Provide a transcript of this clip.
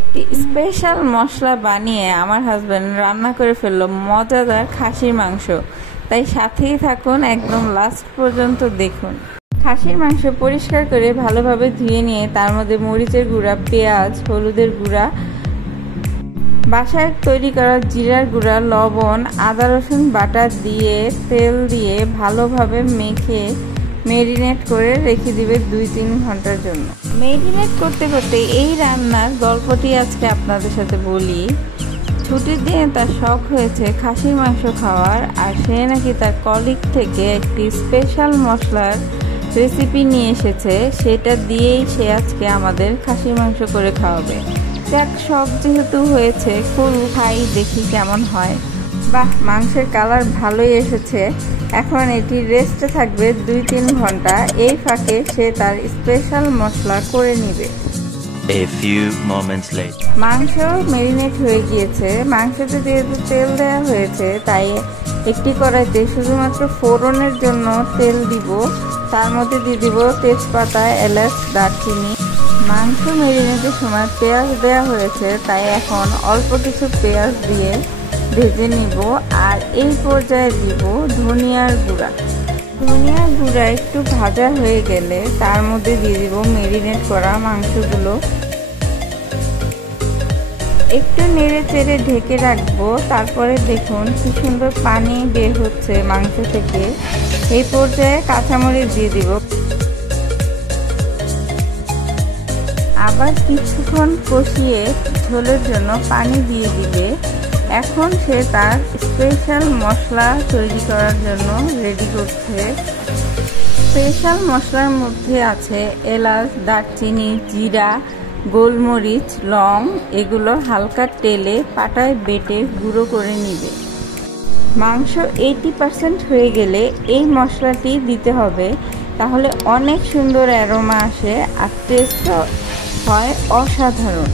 একটি স্পেশাল মশলা বানিয়ে আমার হাজবেন্ড রান্না করে ফেললো মজাদার খাসির মাংস। তাই সাথেই থাকুন, একদম লাস্ট পর্যন্ত দেখুন। খাসির মাংস পরিষ্কার করে ভালোভাবে ধুয়ে নিয়ে তার মধ্যে মরিচের গুঁড়া, পেঁয়াজ, হলুদের গুঁড়া, বাসায় তৈরি করা জিরার গুঁড়া, লবণ, আদা রসুন বাটা দিয়ে তেল দিয়ে ভালোভাবে মেখে মেরিনেট করে রেখে দিবে 2-3 ঘন্টার জন্য। মেরিনেট করতে করতে এই রান্নার গল্পটি আজকে আপনাদের সাথে বলি। ছুটির দিনে তার শখ হয়েছে খাসির মাংস খাওয়ার, আর সে নাকি তার কলিগ থেকে একটি স্পেশাল মশলার রেসিপি নিয়ে এসেছে। সেটা দিয়েই সে আজকে আমাদের খাসির মাংস করে খাওয়াবে। যাক, শখ যেহেতু হয়েছে, খাই, দেখি কেমন হয়। বাহ, মাংসের কালার ভালোই এসেছে। এখন এটি রেস্টে থাকবে 2-3 ঘন্টা। এই ফাঁকে সে তার স্পেশাল মশলা করে নেবে। মাংস মেরিনেট হয়ে গিয়েছে। মাংসতে যেহেতু তেল দেওয়া হয়েছে, তাই একটি কড়াইতে শুধুমাত্র ফোড়নের জন্য তেল দিব। তার মধ্যে দিয়ে দিব তেজপাতা, এলাচ, দারচিনি। মাংস মেরিনেটের সময় পেঁয়াজ দেওয়া হয়েছে, তাই এখন অল্প কিছু পেঁয়াজ দিয়ে ভেজে নিব। আর এই পর্যায়ে দিব ধনিয়ার গুঁড়া। ধনিয়ার গুঁড়া একটু ভাজা হয়ে গেলে তার মধ্যে দিয়ে দিব মেরিনেট করা মাংসগুলো। একটু নেড়ে চেড়ে ঢেকে রাখবো। তারপরে দেখুন কি সুন্দর পানি বের হচ্ছে মাংস থেকে। এই পর্যায়ে কাঁচামরিচ দিয়ে দিব। আবার কিছুক্ষণ কষিয়ে ঝোলের জন্য পানি দিয়ে দিবে। এখন সে তার স্পেশাল মশলা তৈরি করার জন্য রেডি করছে। স্পেশাল মশলার মধ্যে আছে এলাচ, দারচিনি, জিরা, গোলমরিচ, লং। এগুলো হালকা তেলে পাটায় বেটে গুঁড়ো করে নিবে। মাংস 80% হয়ে গেলে এই মশলাটি দিতে হবে, তাহলে অনেক সুন্দর অ্যারোমা আসে আর টেস্টও হয় অসাধারণ।